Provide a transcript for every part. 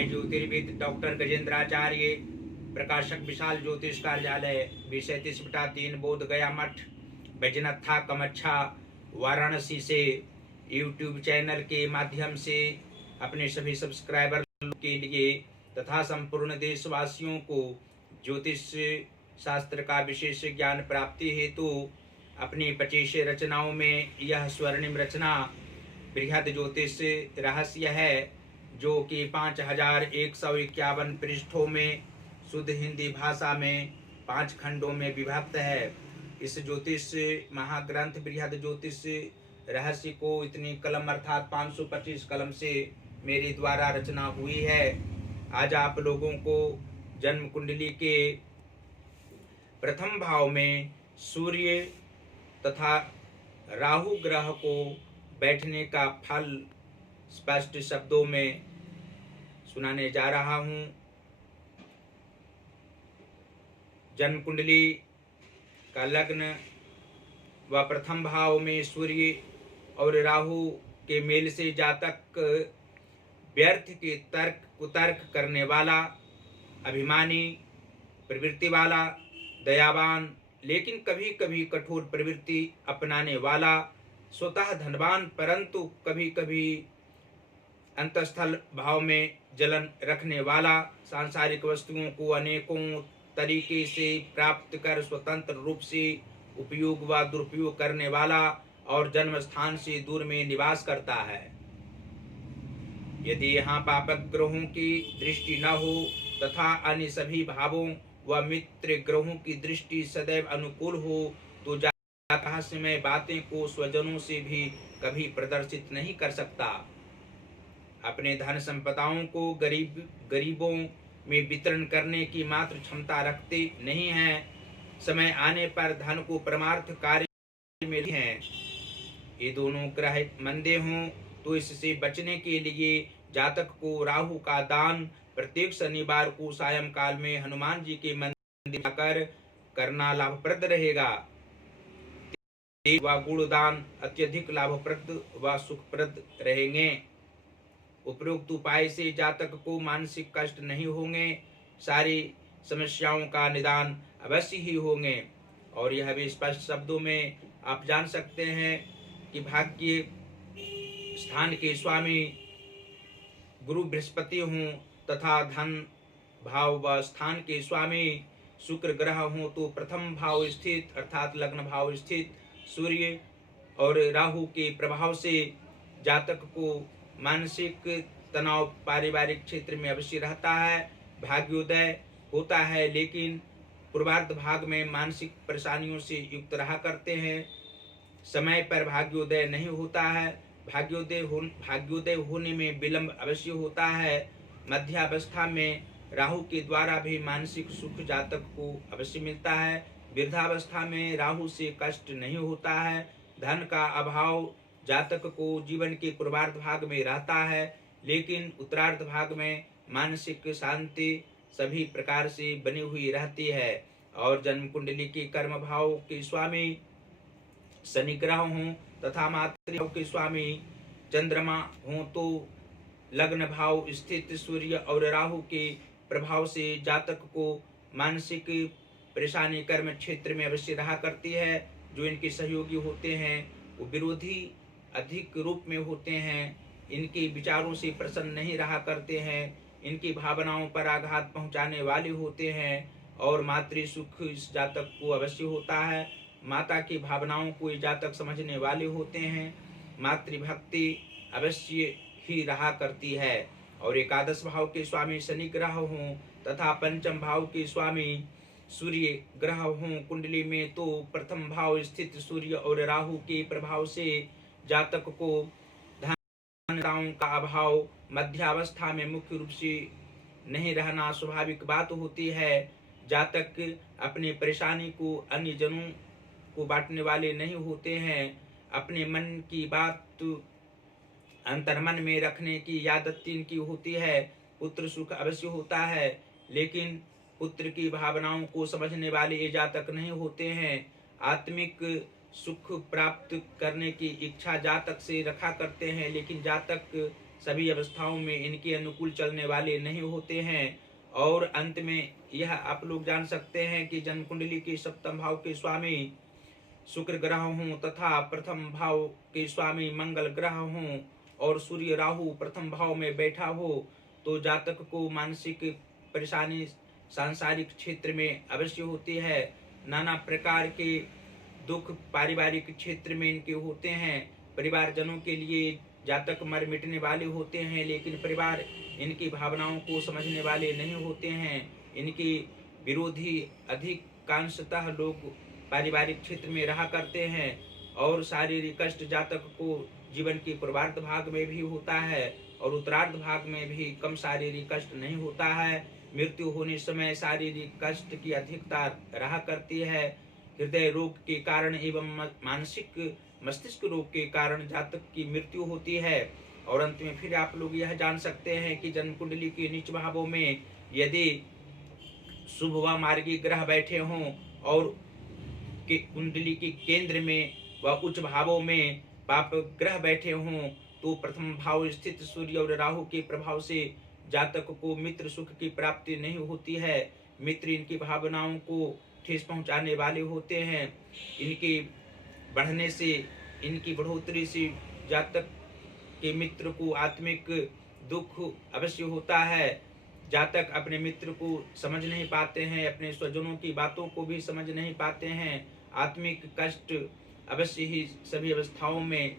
मैं ज्योतिर्विद डॉक्टर गजेंद्राचार्य, प्रकाशक विशाल ज्योतिष कार्यालय, 37/3 बोध गया मठ, बैजनाथा कमच्छा, वाराणसी से यूट्यूब चैनल के माध्यम से अपने सभी सब्सक्राइबर के लिए तथा संपूर्ण देशवासियों को ज्योतिष शास्त्र का विशेष ज्ञान प्राप्ति हेतु अपनी 25 रचनाओं में यह स्वर्णिम रचना बृहद ज्योतिष रहस्य है, जो कि 5151 पृष्ठों में शुद्ध हिंदी भाषा में 5 खंडों में विभक्त है। इस ज्योतिष महाग्रंथ बृहद ज्योतिष रहस्य को इतनी कलम अर्थात 525 कलम से मेरे द्वारा रचना हुई है। आज आप लोगों को जन्म कुंडली के प्रथम भाव में सूर्य तथा राहु ग्रह को बैठने का फल स्पष्ट शब्दों में सुनाने जा रहा हूं। जन्म कुंडली का लग्न व प्रथम भाव में सूर्य और राहु के मेल से जातक व्यर्थ के तर्क कुतर्क करने वाला, अभिमानी प्रवृत्ति वाला, दयावान लेकिन कभी कभी कठोर प्रवृत्ति अपनाने वाला, स्वतः धनवान परंतु कभी कभी अंतस्थल भाव में जलन रखने वाला, सांसारिक वस्तुओं को अनेकों तरीके से प्राप्त कर स्वतंत्र रूप से उपयोग व दुरुपयोग करने वाला और जन्म स्थान से दूर में निवास करता है। यदि यहाँ पापक ग्रहों की दृष्टि न हो तथा अन्य सभी भावों व मित्र ग्रहों की दृष्टि सदैव अनुकूल हो तो रहस्यमय बातें को स्वजनों से भी कभी प्रदर्शित नहीं कर सकता। अपने धन संपदाओं को गरीबों में वितरण करने की मात्र क्षमता रखते नहीं हैं। समय आने पर धन को परमार्थ कार्य में हैं। ये दोनों ग्रह मंदे हों तो इससे बचने के लिए जातक को राहु का दान प्रत्येक शनिवार को सायंकाल में हनुमान जी के मंदिर जाकर करना लाभप्रद रहेगा। व गुण दान अत्यधिक लाभप्रद व सुखप्रद रहेंगे। उपरोक्त उपाय से जातक को मानसिक कष्ट नहीं होंगे, सारी समस्याओं का निदान अवश्य ही होंगे। और यह भी स्पष्ट शब्दों में आप जान सकते हैं कि भाग्य स्थान के स्वामी गुरु बृहस्पति हों तथा धन भाव व स्थान के स्वामी शुक्र ग्रह हों तो प्रथम भाव स्थित अर्थात लग्न भाव स्थित सूर्य और राहु के प्रभाव से जातक को मानसिक तनाव पारिवारिक क्षेत्र में अवश्य रहता है। भाग्योदय होता है लेकिन पूर्वार्ध भाग में मानसिक परेशानियों से युक्त रहा करते हैं। समय पर भाग्योदय नहीं होता है। भाग्योदय होने में विलंब अवश्य होता है। मध्यावस्था में राहु के द्वारा भी मानसिक सुख जातक को अवश्य मिलता है। वृद्धावस्था में राहु से कष्ट नहीं होता है। धन का अभाव जातक को जीवन के पूर्वार्ध भाग में रहता है लेकिन उत्तरार्ध भाग में मानसिक शांति सभी प्रकार से बनी हुई रहती है। और जन्म कुंडली के कर्म भाव के स्वामी शनि ग्रह हों तथा मातृभाव के स्वामी चंद्रमा हों तो लग्न भाव स्थित सूर्य और राहु के प्रभाव से जातक को मानसिक परेशानी कर्म क्षेत्र में अवश्य रहा करती है। जो इनके सहयोगी होते हैं वो विरोधी अधिक रूप में होते हैं। इनके विचारों से प्रसन्न नहीं रहा करते हैं। इनकी भावनाओं पर आघात पहुंचाने वाले होते हैं और मातृ सुख इस जातक को अवश्य होता है। माता की भावनाओं को ये जातक समझने वाले होते हैं। मातृभक्ति अवश्य ही रहा करती है। और एकादश भाव के स्वामी शनि ग्रह हों तथा पंचम भाव के स्वामी सूर्य ग्रह हों कुंडली में तो प्रथम भाव स्थित सूर्य और राहु के प्रभाव से जातक को धनताओं का अभाव मध्यावस्था में मुख्य रूप से नहीं रहना स्वाभाविक बात होती है। जातक अपनी परेशानी को अन्य जनों को बांटने वाले नहीं होते हैं। अपने मन की बात अंतर्मन में रखने की आदत इनकी होती है। पुत्र सुख अवश्य होता है लेकिन पुत्र की भावनाओं को समझने वाले ये जातक नहीं होते हैं। आत्मिक सुख प्राप्त करने की इच्छा जातक से रखा करते हैं लेकिन जातक सभी अवस्थाओं में इनके अनुकूल चलने वाले नहीं होते हैं। और अंत में यह आप लोग जान सकते हैं कि जन्म कुंडली के सप्तम भाव के स्वामी शुक्र ग्रह हों तथा प्रथम भाव के स्वामी मंगल ग्रह हों और सूर्य राहु प्रथम भाव में बैठा हो तो जातक को मानसिक परेशानी सांसारिक क्षेत्र में अवश्य होती है। नाना प्रकार के दुख पारिवारिक क्षेत्र में इनके होते हैं। परिवारजनों के लिए जातक मर मिटने वाले होते हैं, लेकिन परिवार इनकी भावनाओं को समझने वाले नहीं होते हैं। इनके विरोधी अधिकांशतः लोग पारिवारिक क्षेत्र में रहा करते हैं और शारीरिक कष्ट जातक को जीवन के पूर्वार्ध भाग में भी होता है और उत्तरार्ध भाग में भी कम शारीरिक कष्ट नहीं होता है। मृत्यु होने समय शारीरिक कष्ट की अधिकता रहा करती है। हृदय रोग के कारण एवं मानसिक मस्तिष्क रोग के कारण जातक की मृत्यु होती है। और अंत में फिर आप लोग यह जान सकते हैं कि जन्म कुंडली के नीच भावों में यदि शुभ व मार्गी ग्रह बैठे हों और कुंडली के केंद्र में व उच्च भावों में पाप ग्रह बैठे हों तो प्रथम भाव स्थित सूर्य और राहु के प्रभाव से जातक को मित्र सुख की प्राप्ति नहीं होती है। मित्र इनकी भावनाओं को ठेस पहुंचाने वाले होते हैं। इनके बढ़ने से, इनकी बढ़ोतरी से जातक के मित्र को आत्मिक दुख अवश्य होता है। जातक अपने मित्र को समझ नहीं पाते हैं, अपने स्वजनों की बातों को भी समझ नहीं पाते हैं। आत्मिक कष्ट अवश्य ही सभी अवस्थाओं में,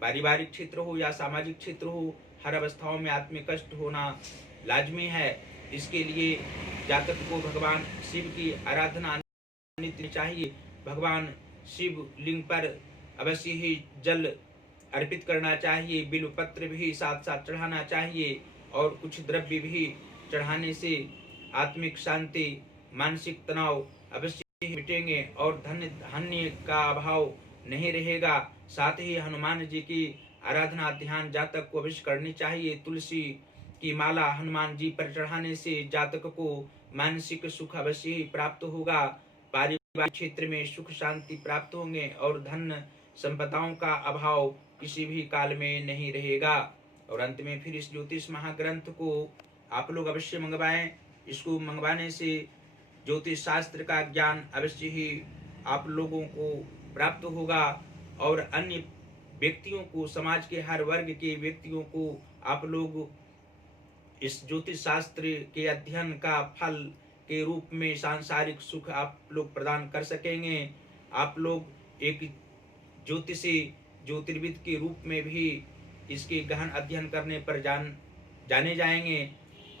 पारिवारिक क्षेत्र हो या सामाजिक क्षेत्र हो, हर अवस्थाओं में आत्मिक कष्ट होना लाजमी है। इसके लिए जातक को भगवान शिव की आराधना नित्य चाहिए। भगवान शिव लिंग पर अवश्य ही जल अर्पित करना चाहिए, बिल्व पत्र भी साथ साथ चढ़ाना चाहिए और कुछ द्रव्य भी चढ़ाने से आत्मिक शांति, मानसिक तनाव अवश्य ही मिटेंगे और धन धान्य का अभाव नहीं रहेगा। साथ ही हनुमान जी की आराधना ध्यान जातक को अवश्य करनी चाहिए। तुलसी की माला हनुमान जी पर चढ़ाने से जातक को मानसिक सुख अवश्य ही प्राप्त होगा। पारिवारिक क्षेत्र में सुख शांति प्राप्त होंगे और धन संपदाओं का अभाव किसी भी काल में नहीं रहेगा। और अंत में फिर इस ज्योतिष महाग्रंथ को आप लोग अवश्य मंगवाएं। इसको मंगवाने से ज्योतिष शास्त्र का ज्ञान अवश्य ही आप लोगों को प्राप्त होगा और अन्य व्यक्तियों को, समाज के हर वर्ग के व्यक्तियों को आप लोग इस ज्योतिष शास्त्र के अध्ययन का फल के रूप में सांसारिक सुख आप लोग प्रदान कर सकेंगे। आप लोग एक ज्योतिषी ज्योतिर्विद के रूप में भी इसके गहन अध्ययन करने पर जाने जाएंगे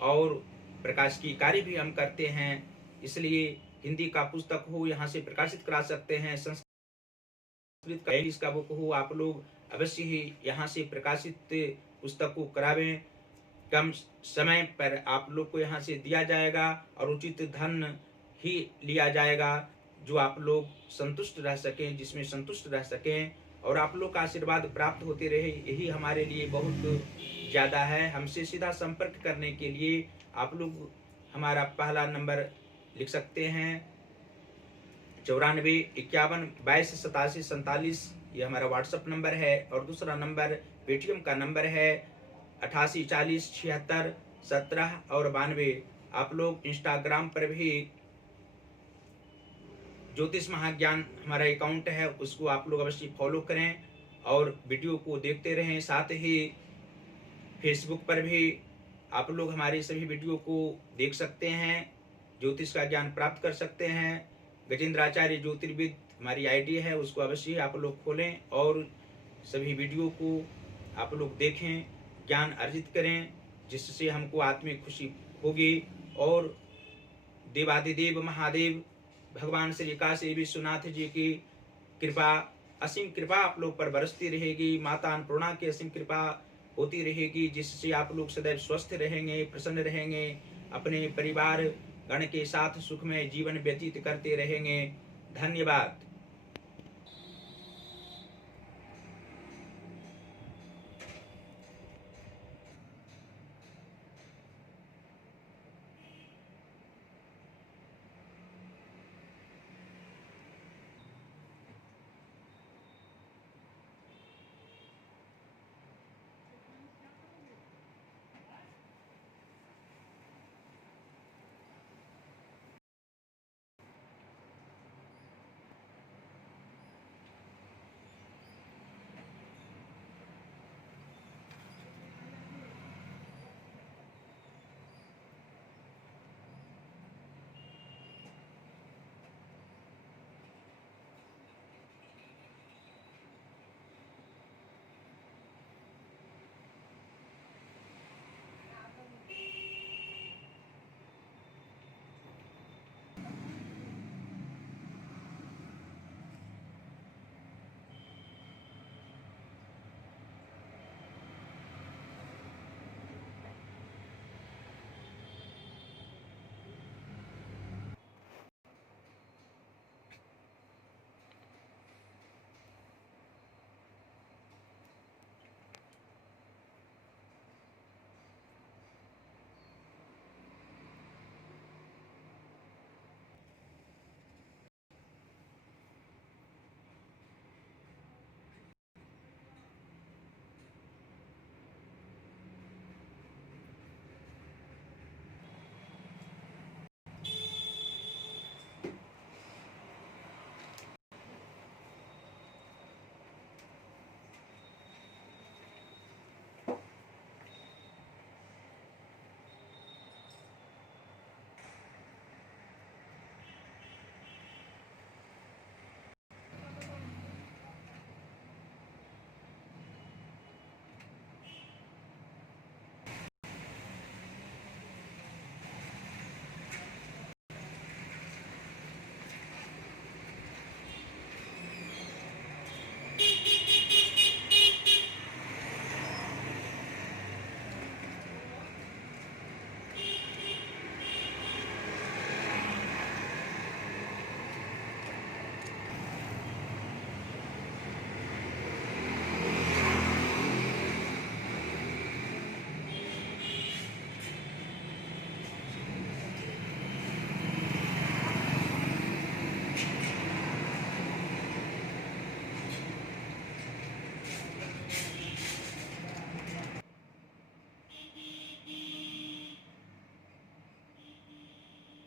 और प्रकाश की कार्य भी हम करते हैं। इसलिए हिंदी का पुस्तक हो यहाँ से प्रकाशित करा सकते हैं, संस्कृत का इंग्लिश का बुक हो, आप लोग अवश्य ही यहाँ से प्रकाशित पुस्तक को करावें। कम समय पर आप लोग को यहाँ से दिया जाएगा और उचित धन ही लिया जाएगा जो आप लोग संतुष्ट रह सकें, जिसमें संतुष्ट रह सकें और आप लोग का आशीर्वाद प्राप्त होते रहे, यही हमारे लिए बहुत ज़्यादा है। हमसे सीधा संपर्क करने के लिए आप लोग हमारा पहला नंबर लिख सकते हैं 9451228747, ये हमारा व्हाट्सएप नंबर है। और दूसरा नंबर पेटीएम का नंबर है 88407617 और 92। आप लोग इंस्टाग्राम पर भी ज्योतिष महाज्ञान हमारा अकाउंट है, उसको आप लोग अवश्य फॉलो करें और वीडियो को देखते रहें। साथ ही फेसबुक पर भी आप लोग हमारे सभी वीडियो को देख सकते हैं, ज्योतिष का ज्ञान प्राप्त कर सकते हैं। गजेंद्र आचार्य ज्योतिर्विद हमारी आईडी है, उसको अवश्य आप लोग खोलें और सभी वीडियो को आप लोग देखें, ज्ञान अर्जित करें, जिससे हमको आत्मिक खुशी होगी। और देवादिदेव महादेव भगवान श्री काशी विश्वनाथ जी की कृपा, असीम कृपा आप लोग पर बरसती रहेगी। माता अन्नपूर्णा की असीम कृपा होती रहेगी, जिससे आप लोग सदैव स्वस्थ रहेंगे, प्रसन्न रहेंगे, अपने परिवार गण के साथ सुखमय जीवन व्यतीत करते रहेंगे। धन्यवाद।